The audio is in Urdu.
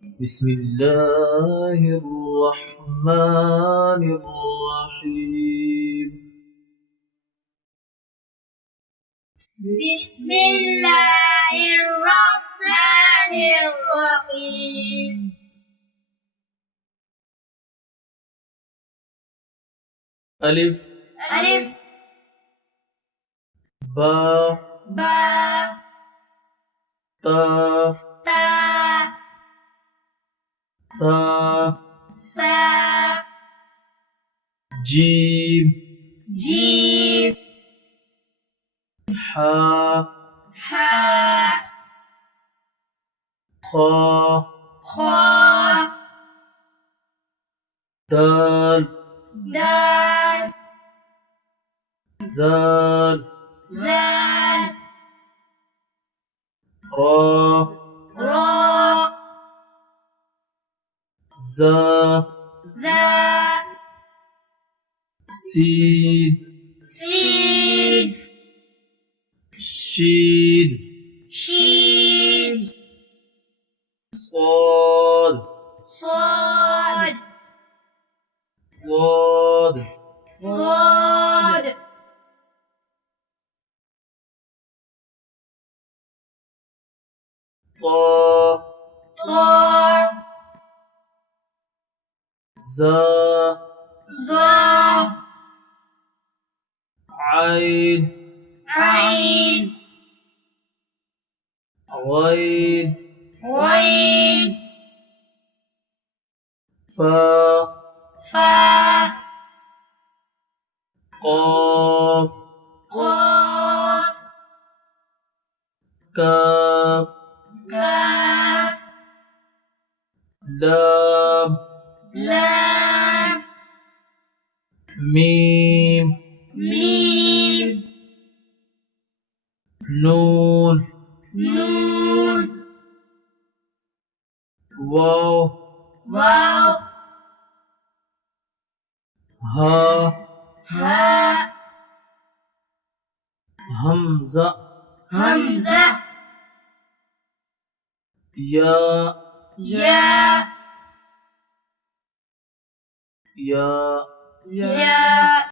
بسم الله الرحمن الرحيم. بسم الله الرحمن الرحيم. ألف ألف با با تا تا ثا ثا جيم جيم حا حا خا خا دال دال ذال زال را را زا زا سين سين شين شين صاد صاد ضاد ضاد طا طا زا ظا عين عين غين غين فا فا قاف قاف كاف كاف لام لام ميم ميم نون نون واو واو ها ها همزة همزة يا يا يا يا